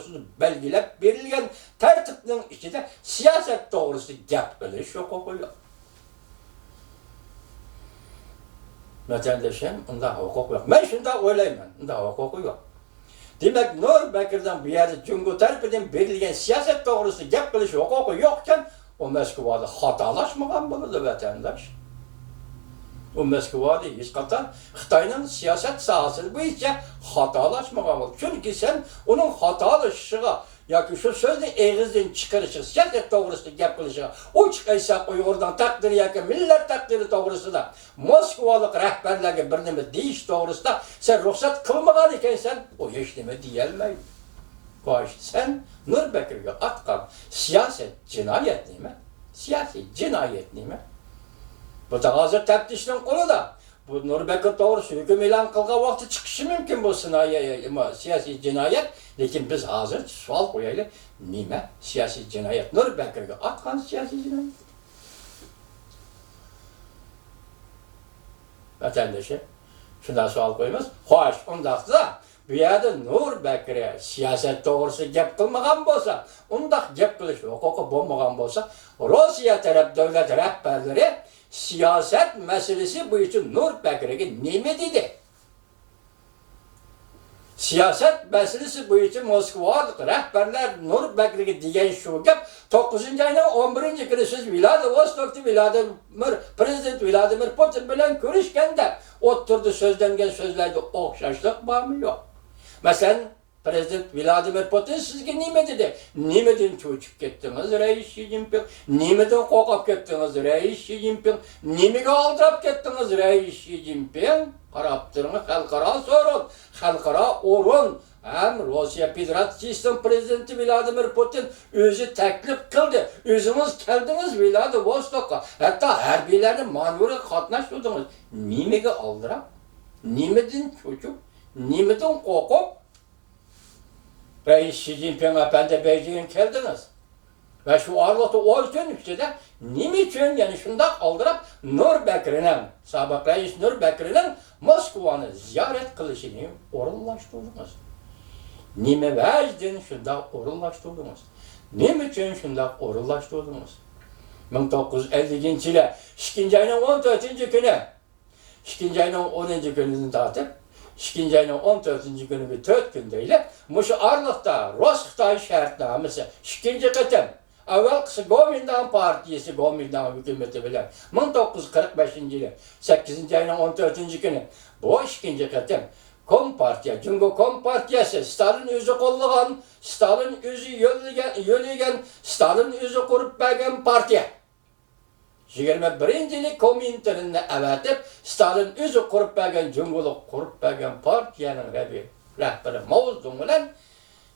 doğrusu belgilep verilgen tertipnin içinde siyaset doğrusu gap biliş hukuku yok. Vatandaşım, onda hukuk yok. Ben şunda öyleyim, onda hukuku yok. Demek Nur Bekir'den bir yerde Cumhur tarafından verilgen siyaset doğrusu gap biliş hukuku yokken o Moskova'da hatalaşmagan buludu vatandaş. O Moskova'da hiç katan Xitay'ın siyaset sahası boyunca hatalaşmagan buludu. Çünkü sen onun hatalaşışıga yoki şu sözünü ağızdan çıkarışı, siyaset doğrusu gap kılışıga, o çıkaysa Uygur'dan takdiri yoki millet takdiri doğrusunda Moskvalık rehberlerge bir nime deyiş doğrusunda sen ruhsat kılmagan ekensen o hiç nime diyelmeyin. Sen Nur Bekir'e atkan siyaset cinayet değil mi? Siyasi cinayet değil mi? Bu da hazır teftişinin konu da. Bu Nur Bekir doğrusu hüküm ilan kılga vakti çıkışı mümkün bu siyasi cinayet. Lekin biz hazır sual koyaylı. Nime? Siyasi cinayet. Nur Bekir'e atkan siyasi cinayet. Vatandaşı şundan sual koyumuz. Hoş, ondakta bu yerde Nur Bekir'e siyaset doğrusu gap kılmagan bolsa, ondak gap kılış hukuku bolmagan bolsa, Rusya taraf devlet rehberleri siyaset meselesi bu için Nur Bekir'e nime dedi? Siyaset meselesi bu için Moskvalık rehberler Nur Bekir'e diyen şu gap 9. ayının 11. günü siz Vladivostok'ta Prezident Vladimir Putin bilen görüşken de oturdu sözlengen sözlerde okşaşlık var mı yok? Mesela Prezident Vladimir Putin sizge nime dedi? Nimeden çocuk gittiniz Reis Xi Jinping? Nimeden kokap gittiniz Reis Xi Jinping? Nimege aldırıp gittiniz Reis Xi Jinping? Qaraptırını halkara sorun, halkara orun. Hem Rusya Federasyonu Prezidenti Vladimir Putin özü teklif kıldı. Özünüz geldiniz Vladivostok'a. Hatta harbiylerin manevra katnaştırdınız. Nimege aldırıp? Nimeden çocuk? Nimeden kokap? Reis Xi Jinping efendi Beijing'e geldiniz. Ve şu arlıkta o için de nime için yani şunda aldırıp Nur Bekir'in, sabık reis Nur Bekir'in Moskova'nı ziyaret kılışını orunlaştırdınız. Nime vecdin şunda orunlaştırdınız. Nime için şunda orunlaştırdınız. 1950 yılı 2. ayının 14. günü, 2. ayının 10. gününü tartıp 2. ayının 14. günü bir 4 gündeyle Muşu Arlık'ta Rus-Xitay şartnamesi 2. kıtım evvel kısa Gomindan Partiyesi, Gomindan hükümeti bilen 1945 yılı 8. ayının 14. günü bu 2. kıtım Kompartiya, Cumhur Kompartiyası, Stalin özü kollagan, Stalin özü yölügen, Stalin özü kurup bergen partiya. 21. Kominternini evetip, Stalin özü kurup bergen, Cumhurluk kurup bergen partiyanın rehberi Mao bilen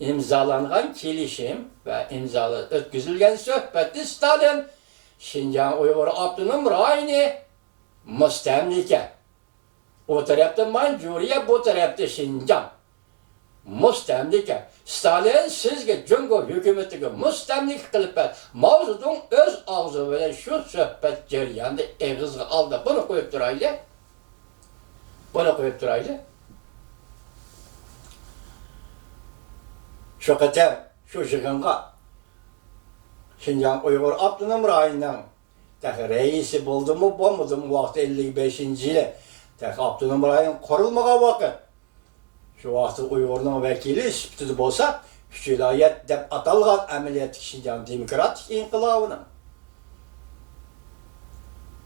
imzalangan kelişim ve imzalı ötküzülgen söhbeti Stalin, Şinjan Uygur Abdunum Rayni müstemlike. O tarafta Mancuriye, bu tarafta Şinjan. Müstemlike. Stalin sizge Cumhur hükümetine müstemlik kılıp Mao öz ağzı ve şu söhbet ceryanında ağızı aldı. Bunu koyup duraylı. Bunu koyup duraylı. Şu kadar, şu yığınga Şinjan Uygur Abdunum Rayı'nın reisi buldu mu, bulmadı mu vakti 55. yılı. Abdunum Rayı'nın kurulmağa vakit. Şu vakti Uygur'un vekili İspitüdü bolsa, Hüsülayet dep atalgan ameliyat Şinjan Demokratik İnkılabı'nın.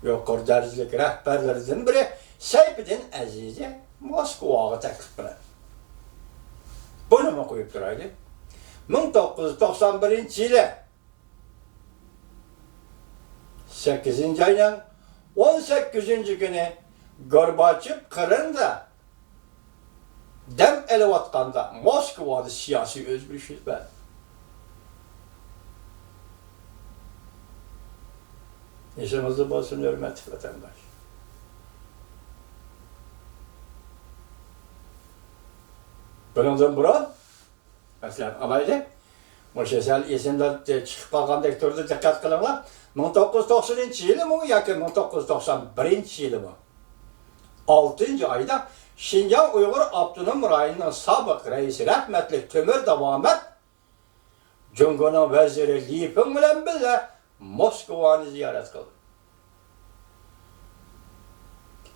Yukarı dereceli rehberlerden biri Seyfettin Aziz'i Moskova'ya teklif kılar. Bunu mu koyup duraydı? 1991 yılı 8. ayının 18. günü Gorbaçov Kırım'da dem elevatkanda Moskova'da siyasi özgürlük var. İşimizde bolsun hürmetli vatandaş. Bundan buran, mesela amaydı, Moşesel isimler çıkıp kalgandaki türlü dikkat kılınlar. 1990 yılı mı yoki 1991 yılı mı? 6. ayda Şinjan Uygur Abdunum Rayı'nın sabık reisi rahmetli Tömür Devamet Cungo'nun veziri Lipin bilen bile Moskova'nı ziyaret kıldı.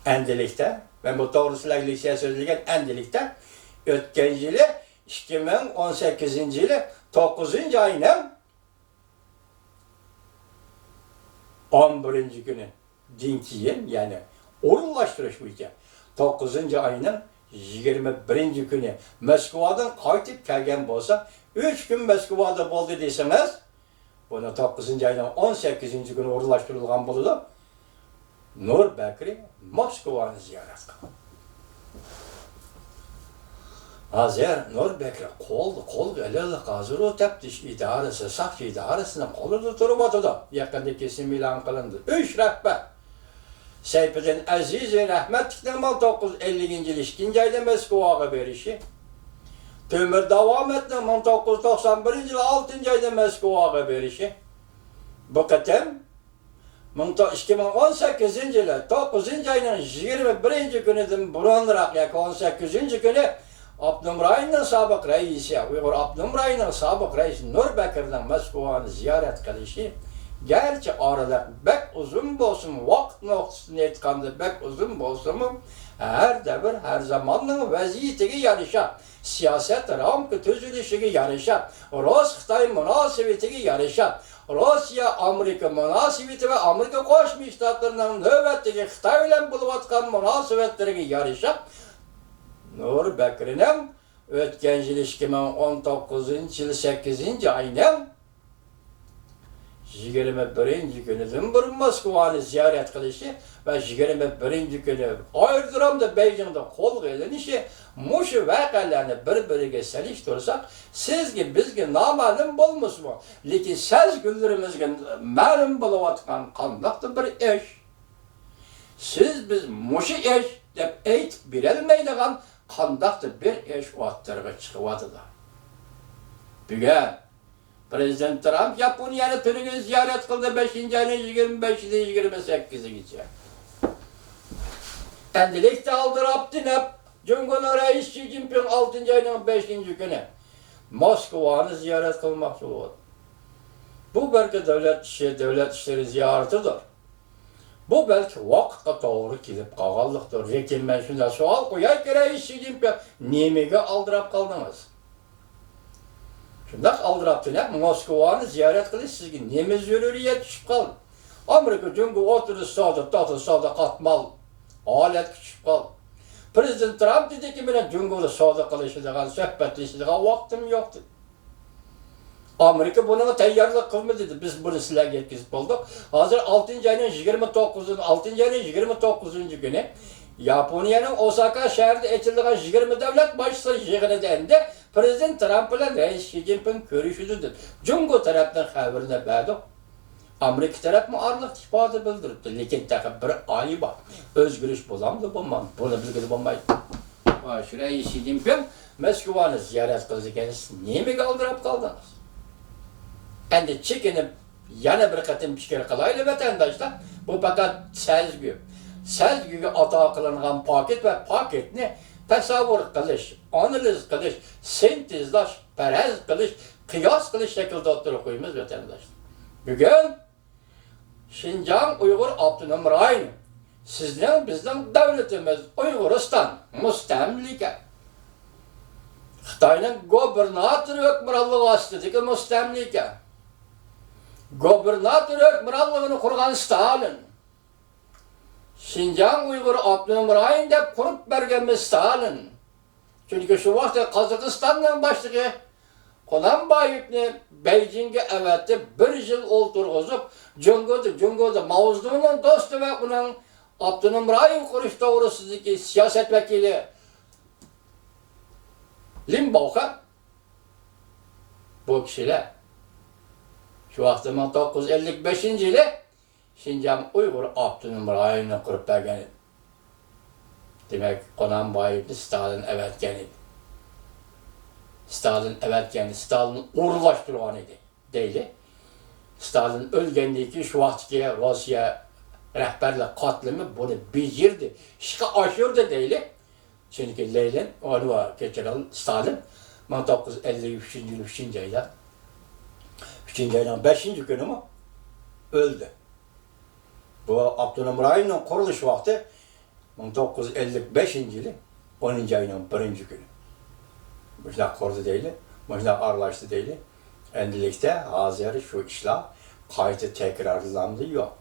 Endilikte, ben bu doğrusuyla ilgili sözlüken endilikte, ötken yılı 2018 yılı 9. ayının 11. günü dinkiyin yani orunlaştırış bu iken 9. ayının 21. günü Moskova'dan kaytıp kelgen bolsa 3 gün Moskova'da boldu deseniz bunu 9. ayının 18. günü orunlaştırılgan boludu. Nur Bekri Moskova'nı ziyaret kıldı. Hazır Nur Bekri kol elele hazır o teptiş idaresi, sakçı idaresinin kolu tuturup oturdu. Yakında kesin ilan kılındı. 3 rehber. Seyfedin Aziz-i Rahmetlik'ten 1950. yıl 2. ayda Moskova'ya verişi. Tömür devam ettiğinde 1991. yıl 6. ayda Moskova'ya verişi. Bu kıtım 2018 yılı 9. ayının 21. günüdün burunlarak yakı 18. günü Abdülhamid Ray'ın sabık reisi, Uygur Abdülhamid Ray'ın sabık reisi Nur Bekir'den Moskova'nı ziyaret kılışı gerçi aralık bek uzun bolsun, vakt noktasını etkandı bek uzun bolsun her devir, her zamanın vaziyetine yarışa, siyaset ramkı tüzülüşüne yarışa, Rus-Xitay münasebetine yarışa, Rusya-Amerika münasebeti ve Amerika Koşmuş Ştatlarının nöbetteki Xitay ile buluvatkan münasebetlerine yarışa, Nur Bekir'in ötken yıl 2019 yıl 8. ayının 21. günüdün bir Moskova'nı ziyaret kılışı ve 21. günü ayırdıramda Beijing'de kol gelinişi muşu vakalarını birbirine seliştirsak sizgi bizgi namalum bulmuş mu? Lekin siz günlerimizge malum buluvatkan kandaktı bir eş. Siz biz muşu eş dep eytip birilmeydigan kandaktı bir eş o attırga çıkıvadı da. Bugün Prezident Trump Japonya'nı türünü ziyaret kıldı 5. ayının 25'inde 28'i geçe. Endilikte aldı Abdinep, Cumhurbaşkanı Reis Xi Jinping 6. ayının 5. günü Moskova'nı ziyaret kılmak oldu. Bu belki devlet işleri ziyaretidir. Bu belki vakitte doğru gidip kalallıktır. Lekin ben şuna sual koyar ki Reis Xi Jinping nemege aldırıp kaldınız? Şundak aldıraptın Moskova'nı ziyaret kılış sizge neme zürüriyet düşüp kaldı. Amerika çünkü oturdu sağda katmal alet küçüp kaldı. Prezident Trump dedi ki ben Cumhur'da sağda kılışıdığın, sohbetlişidığın vaktim yoktu. Amerika buna teyyarlık kılma dedi. Biz bunu silah yetkizip olduk. Hazır 6. ayının 29. günü Japonya'nın Osaka şehirde etildiğin 20 devlet başları yığını dendi. Prezident Trump ile Reis Xi Jinping görüşüdüdür. Cumhur tarafından haberine verdi. Amerika tarafı ağırlık ifade bildirdi. Lekin takip bir ayı var. Özgürlük bulamdı bulmam. Bunu bilgili bulmaydı. Reis Xi Jinping Moskova'nı ziyaret kılacağınız nemi kaldırıp kaldınız? Endi çekinip yana bir katım fikir kılaylı vatandaşlar. Bu fakat sezgü. Sezgüge ata kılınan paket ve paketini tasavvur kılış, analiz kılış, sentezlaş, perez kılış, kıyas kılış şekilde oturup koyumuz vatandaşlar. Bugün Şinjan Uygur Abdülhamid Ray'ın sizden bizden devletimiz Uyguristan müstemlike. Xitay'ın gobernatörü hükmürallığı astideki müstemlike. Gobernatörü hükmürallığını kurgan Stalin. Şinjan Uygur Abdülhamid Ray'ın dep kurup bergenmiz Stalin. Çünkü şu vakti Kazakistan'dan başlığı Konanbayev'ni Beijing'e evetti, bir yıl oturguzup Cumhur'da Mao Zedong'un dostu ve bunun Abdülhamid Ray'ın kuruş doğrusundaki siyaset vekili Lim Bao'ya bu kişiler şu vakti 1955. yılı Şinjan Uygur Abdülhamid Ray'ını kurup bergeni. Demek Konanbayev'ni Stalin evetgeni. Stalin evetgeni, Stalin uğurlaştırılan idi. Değil. Stalin ölgendeki şu vaktki Rusya rehberle katlimi bunu becirdi. Şıka aşırdı değil. Çünkü Lenin onu geçiren Stalin 1953. yıl 3. ayda 2. ayının 5. günü mü öldü. Bu Abdülhamir Ayı'nın kuruluş vakti 1955 yılı 10. ayının 1. günü. Müşlak kurdu değil, müşlak arlaştı değil. Endilikte hazır şu işler kayıtı tekrarlandı yok.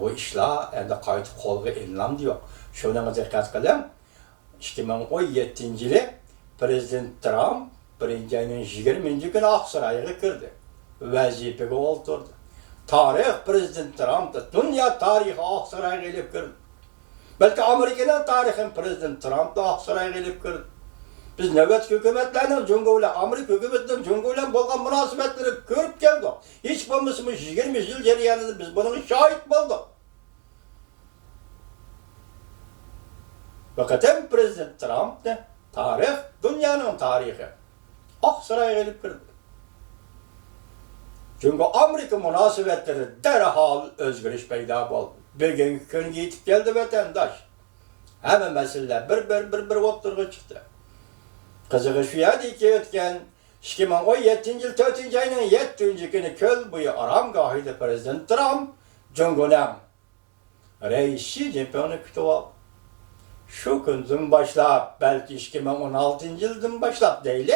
Bu işler endi kayıtı kolga elinlandı yok. Şuna dikkat kılın. 2017 yılı Prezident Trump 1. ayının 20. günü Aksaray'a girdi. Vazifeye oturdu. Tarih Prezident Trump'da dünya tarihi Aksaray'a gelip girdi. Belki Amerika'nın tarihin Prezident Trump'da Aksaray'a gelip girdi. Biz nöbet hükümetlerinin Cumhuriyet, Amerika hükümetinin Cumhuriyet'le olan münasebetleri görüp geldik. Hiç bulmuşmuş 20 yıl cereyanında biz bunun şahit bulduk. Fakat hem Prezident Trump ne? Tarih, dünyanın tarihi. Aksaray'a gelip girdi. Çünkü Amerika münasebetleri derhal özgürlük peyda oldu. Bir gün gitip geldi vatandaş. Hemen meseleler bir oturgu çıktı. Kızığı şu yedi ki ötken 2017 yıl 4. ayının 7. günü köl boyu aramgahıydı Prezident Trump, Cumhuriyet reisi Jinping'i kütüp aldı. Şu günden başlap, belki 2016 yıldan başlap değil,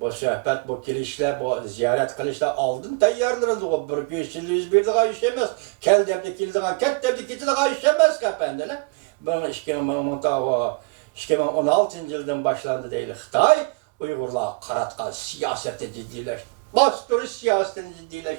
bu sohbet, bu girişler, bu ziyaret kılışlar aldın tayyarlarında o bir yüz bir daha işlemez. Kel devde kildiğen, ket devde kildiğen işlemez kapendiler. Ben 2016 yıldan başlandı değil. Xitay Uygurlar qaratqan siyaseti ciddileşti. Bastırı siyasetini ciddileşti.